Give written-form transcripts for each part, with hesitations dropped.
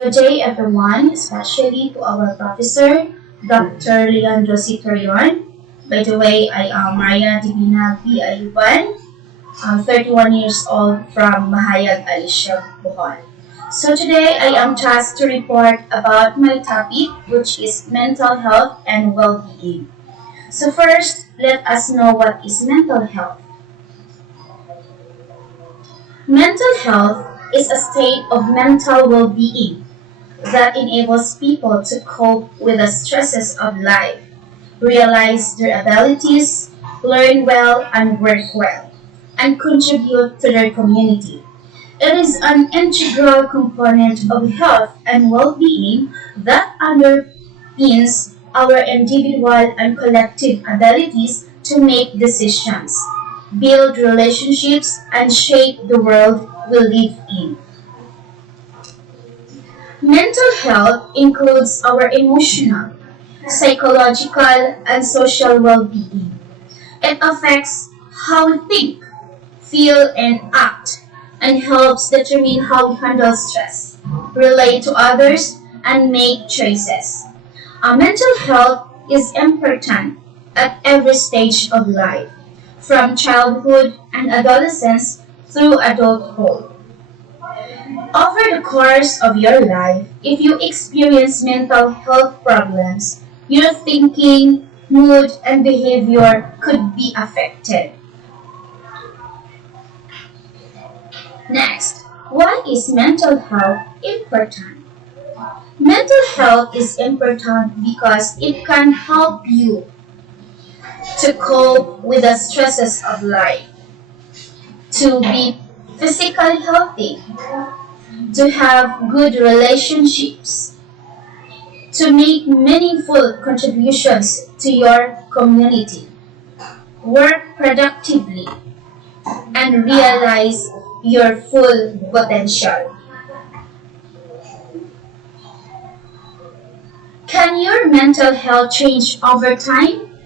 Good day, everyone, especially to our professor, Dr. Leandro Citorion. By the way, I am Maria Divina B. Ayuban. I'm 31 years old from Mahayag, Alicia, Bohol. So today I am tasked to report about my topic, which is mental health and well-being. So first, let us know what is mental health. Mental health is a state of mental well-being that enables people to cope with the stresses of life, realize their abilities, learn well and work well, and contribute to their community. It is an integral component of health and well-being that underpins our individual and collective abilities to make decisions, build relationships, and shape the world we live in. Mental health includes our emotional, psychological, and social well-being. It affects how we think, feel, and act, and helps determine how we handle stress, relate to others, and make choices. Our mental health is important at every stage of life, from childhood and adolescence through adulthood. Over the course of your life, if you experience mental health problems, your thinking, mood, and behavior could be affected. Next, why is mental health important? Mental health is important because it can help you to cope with the stresses of life, to be physically healthy, to have good relationships, to make meaningful contributions to your community, work productively, and realize your full potential. Can your mental health change over time?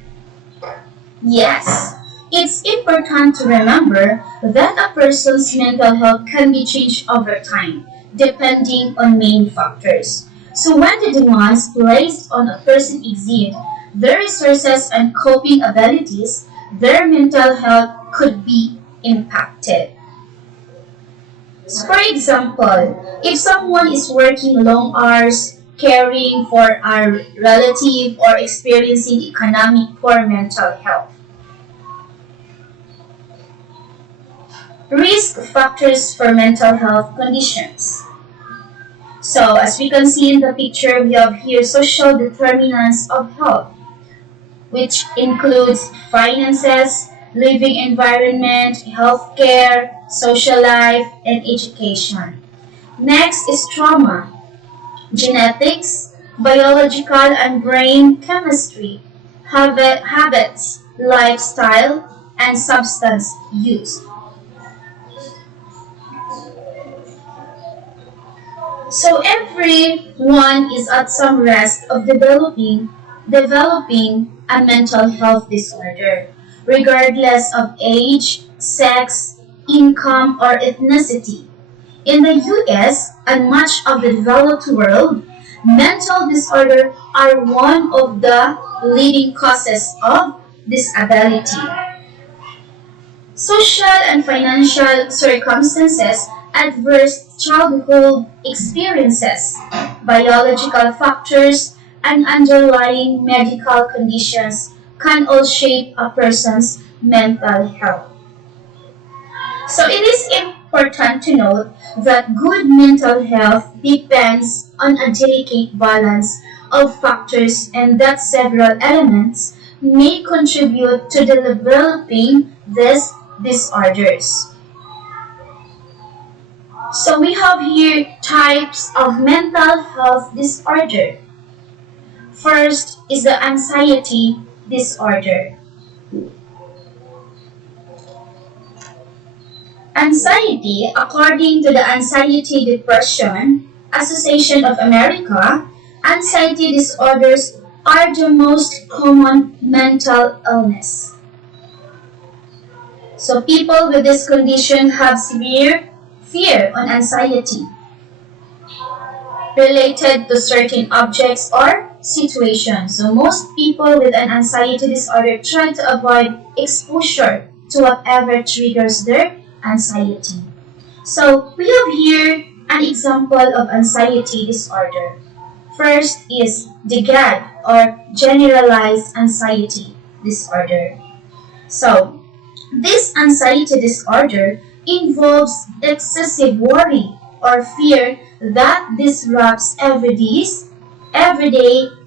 Yes. It's important to remember that a person's mental health can be changed over time, depending on many factors. So when the demands placed on a person exceed their resources and coping abilities, their mental health could be impacted. So for example, if someone is working long hours, caring for a relative, or experiencing economic poor mental health, risk factors for mental health conditions. So, as we can see in the picture, we have here social determinants of health, which includes finances, living environment, healthcare, social life, and education. Next is trauma, genetics, biological and brain chemistry, habits, lifestyle, and substance use. So everyone is at some risk of developing a mental health disorder, regardless of age, sex, income, or ethnicity. In the US and much of the developed world, mental disorders are one of the leading causes of disability. Social and financial circumstances, adverse childhood experiences, biological factors, and underlying medical conditions can all shape a person's mental health. So it is important to note that good mental health depends on a delicate balance of factors and that several elements may contribute to developing these disorders. So we have here types of mental health disorder. First is the anxiety disorder. Anxiety, according to the Anxiety Depression Association of America, anxiety disorders are the most common mental illness. So people with this condition have severe fear and anxiety. related to certain objects or situations. So most people with an anxiety disorder try to avoid exposure to whatever triggers their anxiety. So we have here an example of anxiety disorder. First is the GAD or generalized anxiety disorder. So this anxiety disorder involves excessive worry or fear that disrupts everyday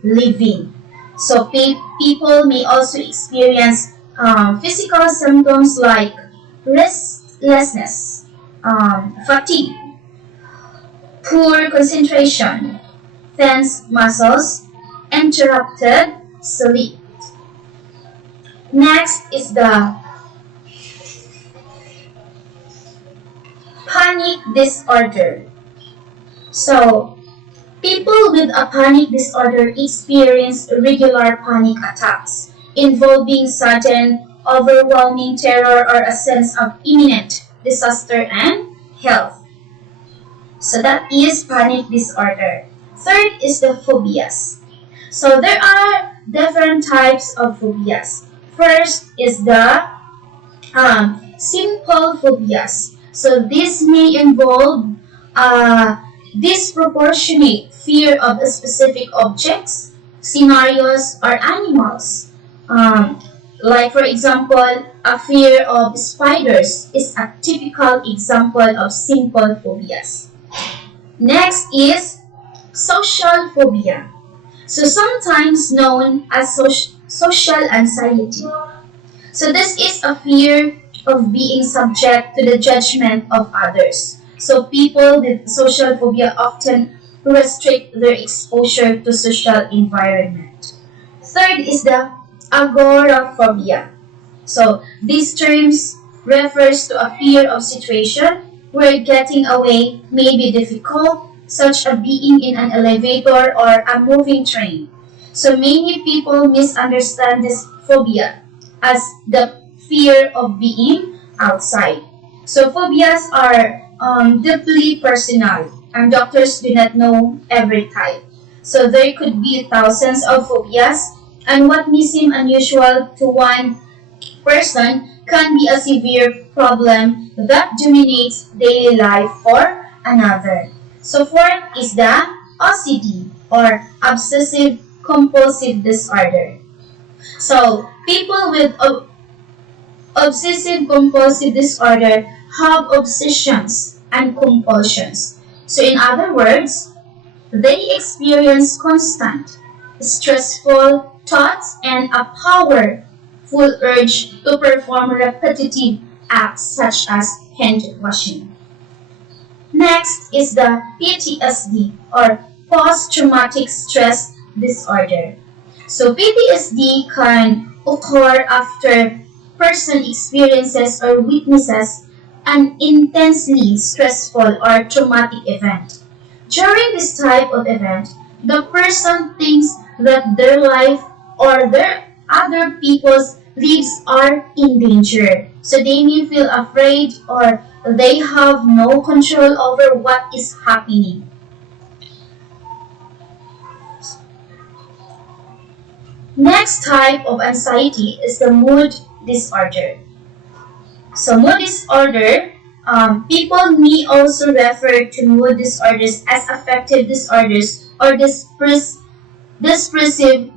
living. So people may also experience physical symptoms like restlessness, fatigue, poor concentration, tense muscles, interrupted sleep. Next is the panic disorder. So, people with a panic disorder experience regular panic attacks involving sudden, overwhelming terror or a sense of imminent disaster and health. So that is panic disorder. Third is the phobias. So there are different types of phobias. First is the simple phobias. So this may involve disproportionate fear of specific objects, scenarios, or animals. Like for example, a fear of spiders is a typical example of simple phobias. Next is social phobia. So sometimes known as social anxiety. So this is a fear of being subject to the judgment of others. So people with social phobia often restrict their exposure to social environment. Third is the agoraphobia. So these terms refers to a fear of situation where getting away may be difficult, such as being in an elevator or a moving train. So many people misunderstand this phobia as the fear of being outside. So phobias are deeply personal and doctors do not know every type. So there could be thousands of phobias and what may seem unusual to one person can be a severe problem that dominates daily life for another. So fourth is the OCD or obsessive compulsive disorder. So people with obsessive compulsive disorder have obsessions and compulsions. So in other words, they experience constant, stressful thoughts and a powerful urge to perform repetitive acts such as hand washing. Next is the PTSD or post-traumatic stress disorder. So PTSD can occur after person experiences or witnesses an intensely stressful or traumatic event. During this type of event, the person thinks that their life or their other people's lives are in danger. So they may feel afraid or they have no control over what is happening. Next type of anxiety is the mood disorder. So mood disorder, people may also refer to mood disorders as affective disorders or depressive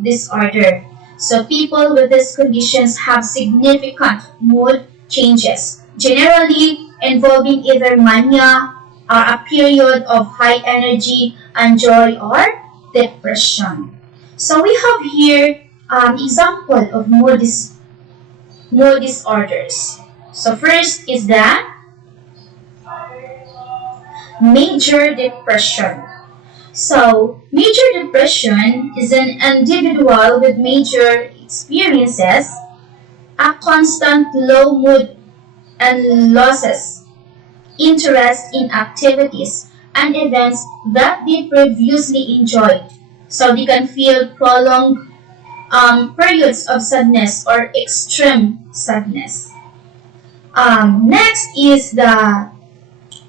disorder. So people with these conditions have significant mood changes, generally involving either mania or a period of high energy and joy or depression. So we have here example of mood disorders. So first is the major depression. So major depression is an individual with major experiences, a constant low mood and losses interest in activities and events that they previously enjoyed. So they can feel prolonged periods of sadness or extreme sadness. Next is the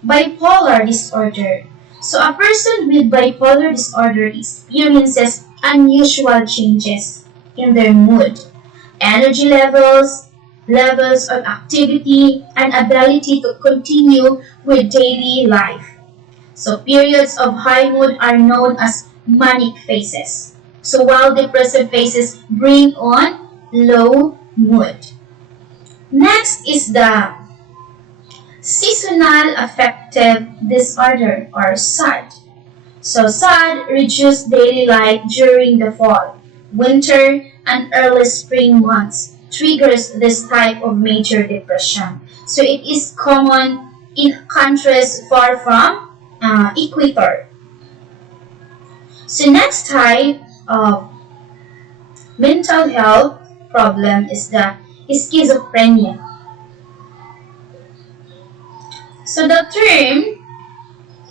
bipolar disorder. So a person with bipolar disorder experiences unusual changes in their mood, energy levels, levels of activity, and ability to continue with daily life. So periods of high mood are known as manic phases. So while depressive phases bring on low mood. Next is the seasonal affective disorder or SAD. So SAD reduced daily light during the fall, winter, and early spring months triggers this type of major depression. So it is common in countries far from equator. So next type of mental health problem is the schizophrenia. So the term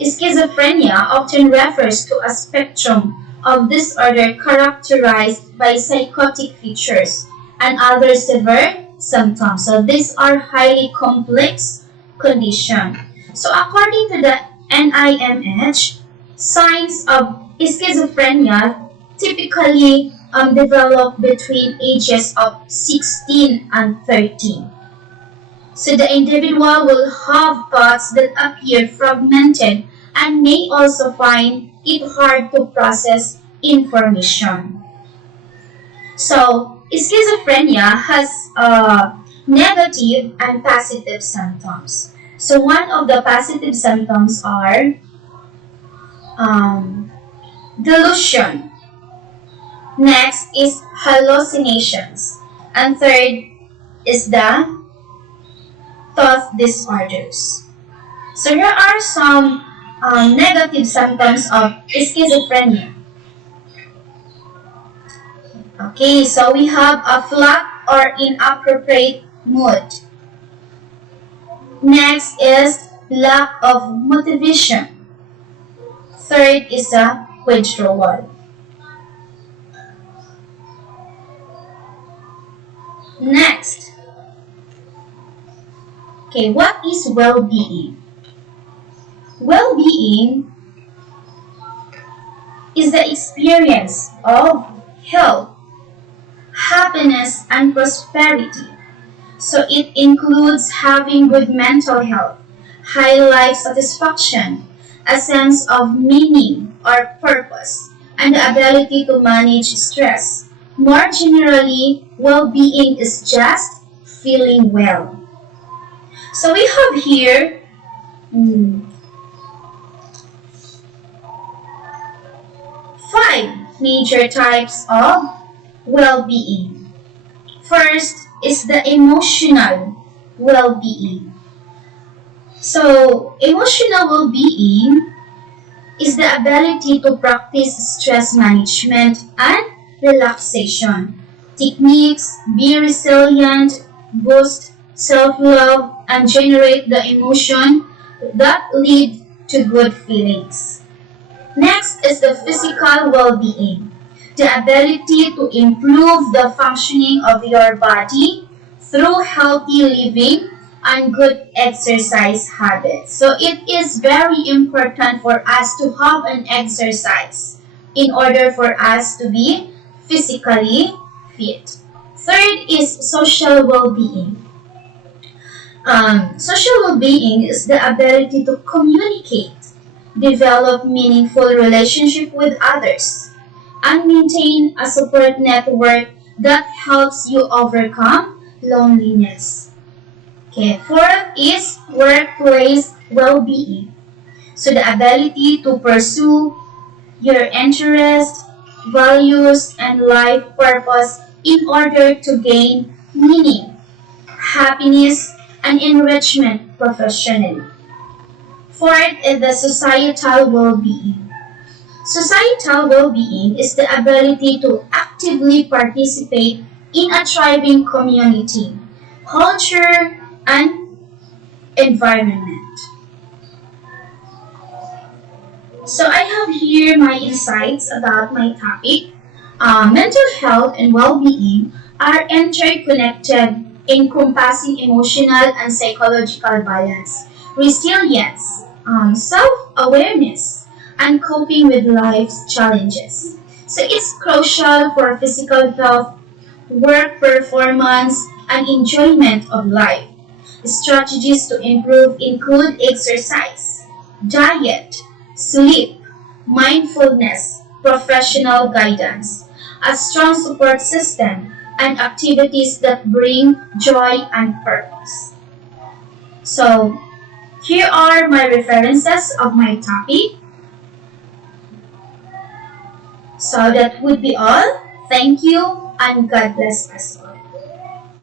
schizophrenia often refers to a spectrum of disorder characterized by psychotic features and other severe symptoms. So these are highly complex conditions. So according to the NIMH, signs of schizophrenia typically develop between ages of 16 and 13. So the individual will have thoughts that appear fragmented and may also find it hard to process information. So schizophrenia has negative and positive symptoms. So one of the positive symptoms are delusion. Next is hallucinations. And third is the thought disorders. So here are some negative symptoms of schizophrenia. Okay, so we have a flat or inappropriate mood. Next is lack of motivation. Third is a withdrawal. Next. Okay, what is well-being? Well-being is the experience of health, happiness, and prosperity. So it includes having good mental health, high life satisfaction, a sense of meaning or purpose, and the ability to manage stress. More generally, well-being is just feeling well. So we have here five major types of well-being. First is the emotional well-being. So emotional well-being is the ability to practice stress management and relaxation techniques, be resilient, boost self-love, and generate the emotion that lead to good feelings. Next is the physical well-being, the ability to improve the functioning of your body through healthy living and good exercise habits. So it is very important for us to have an exercise in order for us to be physically fit. Third is social well-being. Social well-being is the ability to communicate, develop meaningful relationship with others, and maintain a support network that helps you overcome loneliness. Okay, fourth is workplace well-being. So the ability to pursue your interests, values, and life purpose in order to gain meaning, happiness, and enrichment professionally. Fourth is the societal well-being. Societal well-being is the ability to actively participate in a thriving community, culture, and environment. So I have here my insights about my topic. Mental health and well-being are interconnected, encompassing emotional and psychological balance, resilience, self-awareness, and coping with life's challenges. So it's crucial for physical health, work performance, and enjoyment of life. Strategies to improve include exercise, diet, sleep, mindfulness, professional guidance, a strong support system, and activities that bring joy and purpose. So, here are my references of my topic. So that would be all. Thank you and God bless us all.